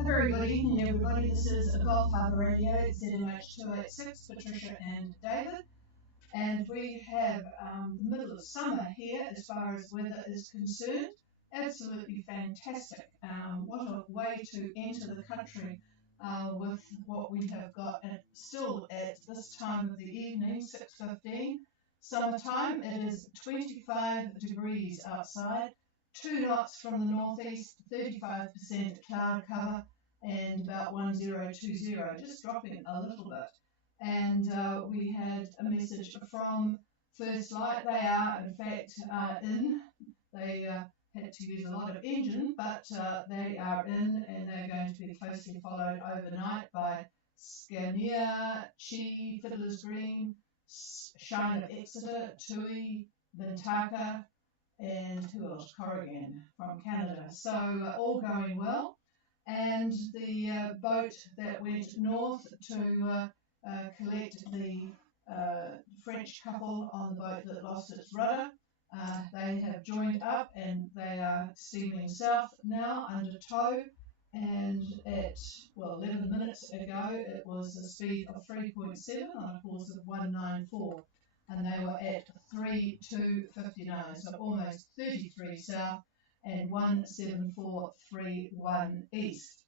A very good evening, everybody. This is Gulf Harbour Radio, ZMH 286, Patricia and David. And we have the middle of summer here as far as weather is concerned. Absolutely fantastic. What a way to enter the country with what we have got. And still at this time of the evening, 6:15, summertime, it is 25 degrees outside. 2 knots from the northeast, 35% cloud cover, and about 1020, just dropping a little bit. And we had a message from First Light. They are, in fact, in. They had to use a lot of engine, but they are in, and they're going to be closely followed overnight by Scania, Chi, Fiddler's Green, Shine of Exeter, Tui, Mintaka, and who else? Corrigan from Canada. So all going well. And the boat that went north to collect the French couple on the boat that lost its rudder, they have joined up and they are steaming south now under tow. And at, 11 minutes ago, it was a speed of 3.7 on a course of 194. And they were at 3259, so almost 33 south and 17431 east.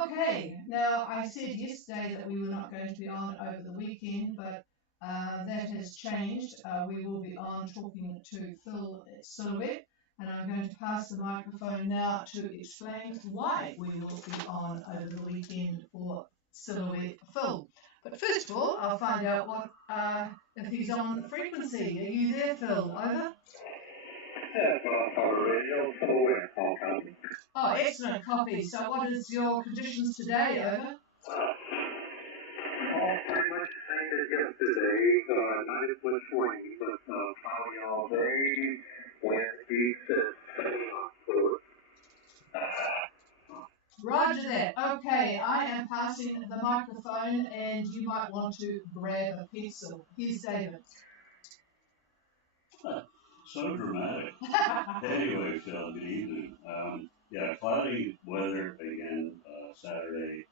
Okay, now I said yesterday that we were not going to be on over the weekend, but that has changed. We will be on talking to Phil at Silhouette, and I'm going to pass the microphone now to explain why we will be on over the weekend for Silhouette Phil. But first of all, I'll find out what if he's on the frequency. Are you there, Phil? Over? Yes, Harbour Radio, Silhouette, all copy. Oh, excellent copy. So what is your conditions today, over? All pretty much the same as yesterday. Night it was rainy, but cloudy all day. Wind east at 70 knots. Roger that. Okay, I am passing the microphone and you might want to grab a pencil. Here's David. So dramatic. Anyway, Phil, good evening. Cloudy weather again, Saturday,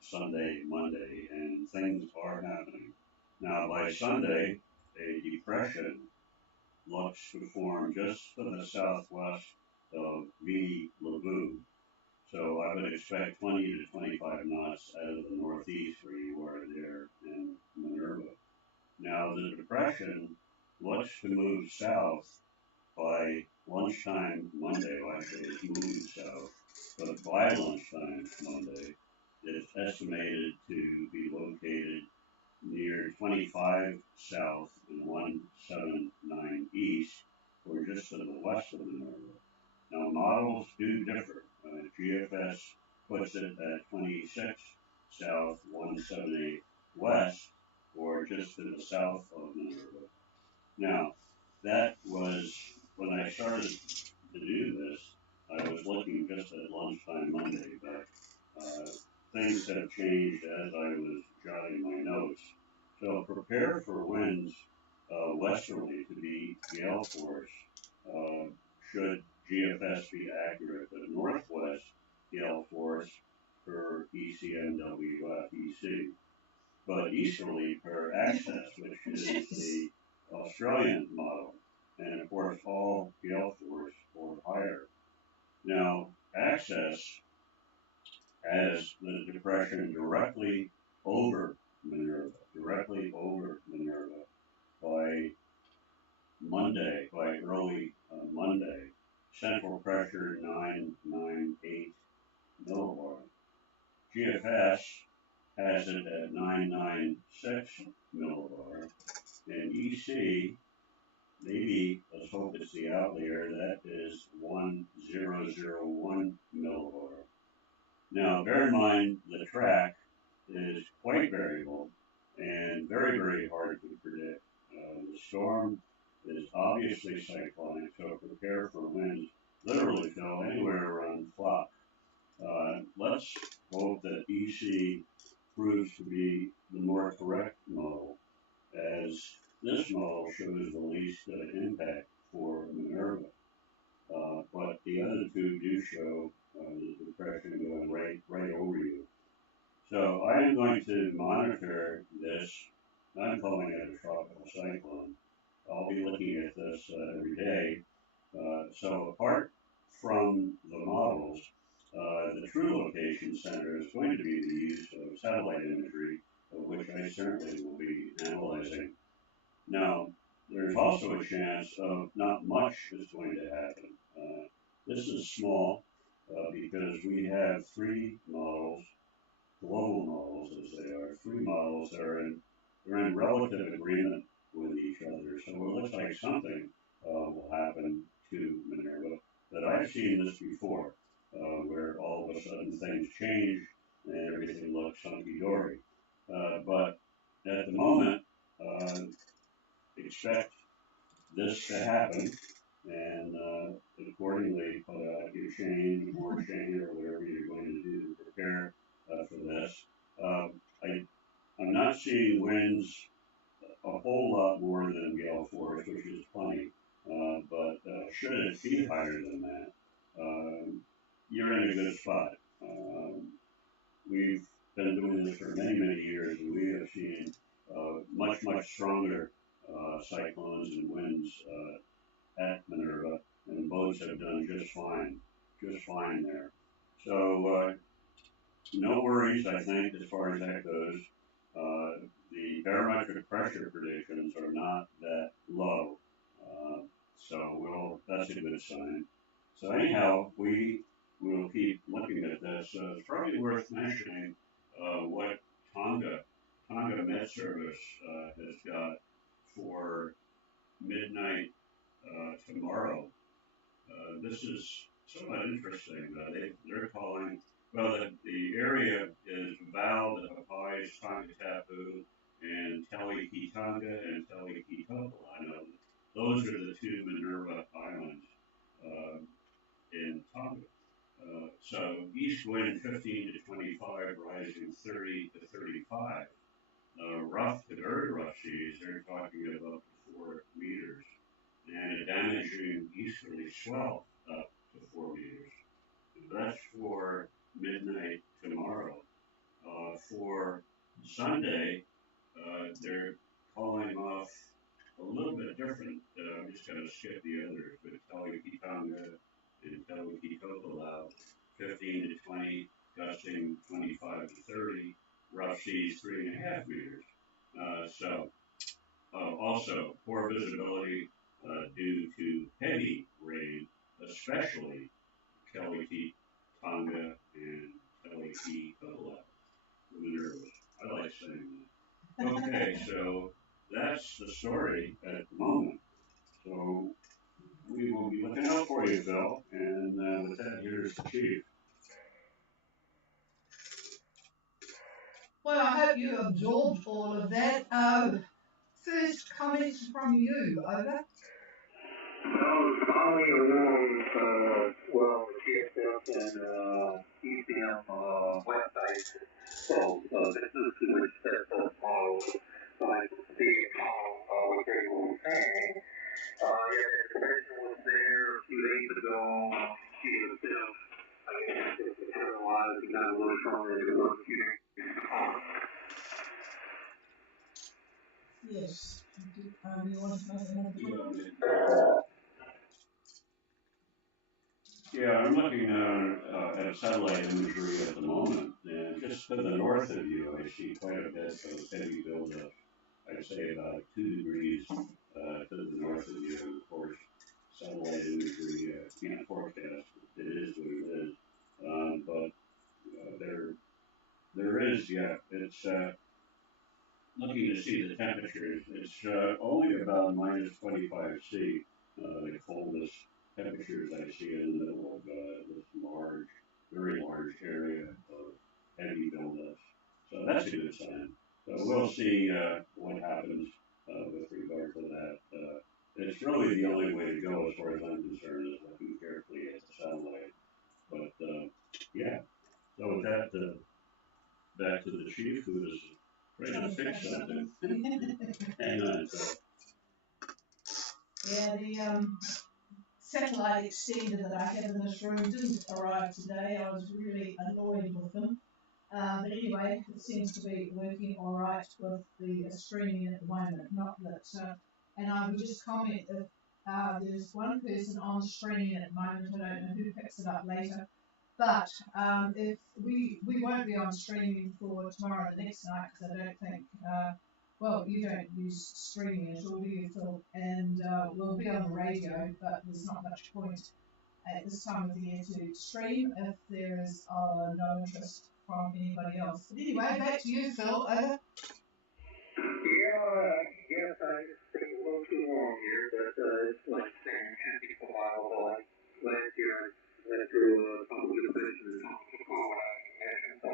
Sunday, Monday, and things are happening. Now, by Sunday, a depression looks to form just to the southwest of V. Labu. So I would expect 20 to 25 knots out of the northeast where you are there in Minerva. Now, the depression looks to move south by lunchtime Monday. Well, actually, it's moving south, but by lunchtime Monday, it's estimated to be located near 25 south and 179 east, or just to the west of Minerva. Now, models do differ. GFS puts it at 26 south, 178 west, or just to the south of Minerva. Now, that was, when I started to do this, I was looking just at lunchtime Monday, but things have changed as I was jotting my notes. So prepare for winds westerly to be gale force should GFS be accurate, but northwest gale force per ECMWF-EC. But easterly per Access, which is the Australian model, and of course all gale force or higher. Now, Access has the depression directly over Minerva by Monday, by early Monday. Central pressure 998 millibar. GFS has it at 996 millibar. And EC, maybe, let's hope it's the outlier, that is 1001 millibar. Now, bear in mind the track is quite variable and very, very hard to predict. The storm is obviously cyclonic, so prepare for winds literally go anywhere around flop. Let's hope that EC proves to be the more correct model, as this model shows the least impact for Minerva. But the other two do show the depression going right over you. So I am going to monitor this. I'm calling it a tropical cyclone. I'll be looking at this every day. So apart from the models, the true location center is going to be the use of satellite imagery, which I certainly will be analyzing. Now, there's also a chance of not much is going to happen. This is small because we have three models, global models as they are, three models that are they're in relative agreement with each other. So it looks like something will happen to Minerva. But I've seen this before, where all of a sudden things change and everything looks hunky-dory. But at the moment, expect this to happen, and accordingly put out your chain, board chain, or whatever you're going to do to prepare for this. I'm not seeing winds a whole lot more than gale force, which is plenty, but should it be higher than that, you're in a good spot. We've been doing this for many years, and we have seen much stronger cyclones and winds at Minerva, and boats have done just fine there. So no worries, I think, as far as that goes. The barometric pressure predictions are not that low, so that's a good sign. So anyhow, we will keep looking at this. It's probably worth mentioning what Tonga Met Service has got for midnight tomorrow. This is somewhat interesting. They're calling, well, the area is Val de Hapai's Tongatapu and Talikitanga and Talikitopola. Those are the two Minerva Islands in Tonga. So east wind 15 to 25, rising 30 to 35. Rough to very rough seas, they're talking about 4 meters, and a damaging easterly swell up to 4 meters. That's for midnight tomorrow. For Sunday, they're calling off a little bit different. I'm just going to skip the others, but Talikitanga and Talikitopola, 15 to 20, gusting 25 to 30, rough seas 3.5 meters. Also, poor visibility due to heavy rain, especially Kelly Tonga and Kelly Tola, the Minervas. I like saying that. Okay, so that's the story at the moment. So we will be looking out for you, Phil. And with that, here's the chief. Well, I hope you absorbed all of that. First comments from you, over. Following along, well, the TSF and ECM websites. So this is which sets up models. So I can see what they were saying. Yeah, the information was there a few days ago. She was still, I guess, it had a lot of, got a little stronger than it was a few days before. Yes. You want to make another comment? Yeah, I'm looking at satellite imagery at the moment, and just to the north of you, I see quite a bit of heavy buildup. I'd say about 2 degrees to the north of you. Of course, satellite imagery can't forecast. It is what it is. But there is, yeah. It's looking to see the temperatures. It's only about minus 25 C, the coldest temperatures I see in the middle of this very large area of heavy buildups. So that's a good sign. So we'll see what happens with regard to that. It's really the only way to go as far as I'm concerned is looking carefully at the satellite. But yeah, so with that, back to the chief who is trying to fix something. Hang on. So. Yeah, the satellite extender that I have in this room didn't arrive today. I was really annoyed with them. But anyway, it seems to be working all right with the streaming at the moment. Not that, and I would just comment if there's one person on streaming at the moment, I don't know who picks it up later, but if we won't be on streaming for tomorrow or the next night because I don't think, well, you don't use streaming at all, do you, Phil? And we'll be on the radio, but there's not much point at this time of the year to stream if there is no interest from anybody else. But anyway, back to you, Phil. Over. Yeah, yes, I just think a little too long here, but it's like saying happy for a while. Like last year, I went through a couple of divisions and so.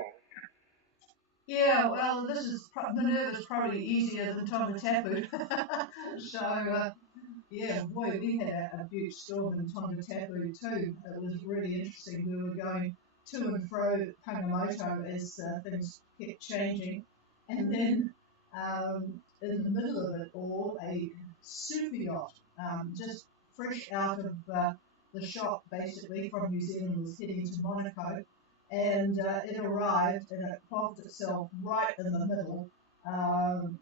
Yeah, well, this is Minerva's probably easier than Tongatapu. So, yeah, boy, we had a huge storm in Tongatapu too. It was really interesting. We were going to and fro Pangamoto as things kept changing, and then in the middle of it all, a super yacht, just fresh out of the shop, basically from New Zealand, was heading to Monaco, and it arrived and it plopped itself right in the middle. And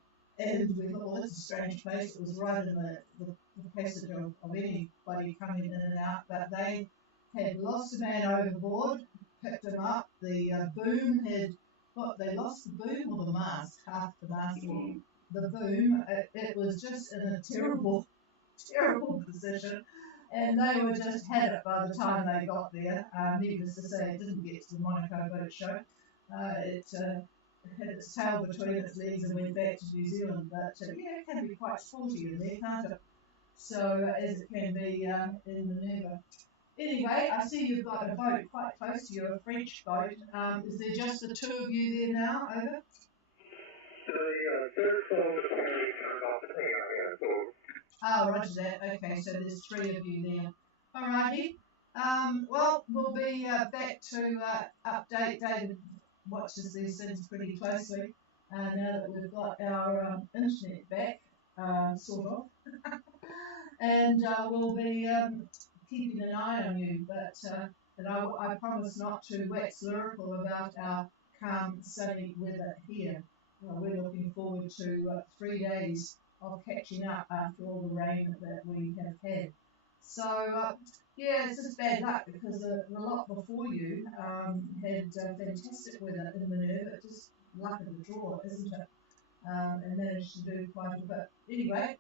we thought, well, that's a strange place. It was right in the passage of anybody coming in and out, but they had lost a man overboard, picked him up. The boom had, what, they lost the boom or the mast, half the mast, the boom. It was just in a terrible, terrible position. And they were just had it by the time they got there. Needless to say, it didn't get to the Monaco boat show. It had its tail between its legs and went back to New Zealand. But yeah, it can be quite sporty in there, can't it? So as it can be in Minerva. Anyway, I see you've got a boat quite close to you, a French boat. Is there just the two of you there now? Over. The third phone is already turned off the air, so. Oh, roger that. Okay, so there's three of you there. Alrighty. Well, we'll be back to update. David watches these things pretty closely now that we've got our internet back, sort of. And we'll be keeping an eye on you. But I promise not to wax lyrical about our calm, sunny weather here. We're looking forward to 3 days of catching up after all the rain that we have had. So, yeah, it's just bad luck because the lot before you had fantastic weather in Minerva. Just luck of the draw, isn't it? And managed to do quite a bit. Anyway,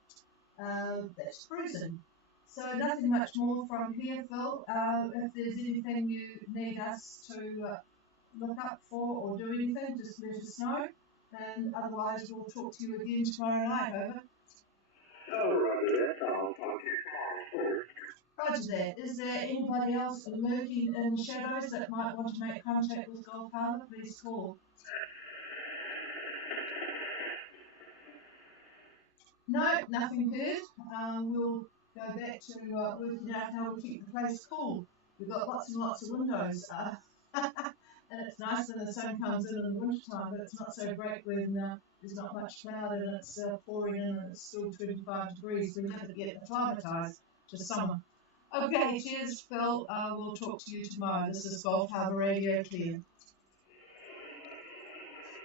that's cruising. So nothing much more from here, Phil. If there's anything you need us to look up for or do anything, just let us know. And otherwise, we'll talk to you again tomorrow night, over. Oh, roger that. I'll talk to you tomorrow. Roger that. Is there anybody else lurking in the shadows that might want to make contact with Gulf Harbour? Please call. No, nothing heard. We'll go back to working out how we keep the place cool. We've got lots and lots of windows. And it's nice when the sun comes in the winter time, but it's not so great when there's not much cloud and it's pouring in and it's still 25 degrees. We have to get acclimatised to summer. Okay, cheers, Phil. We'll talk to you tomorrow. This is Gulf Harbour Radio Clear.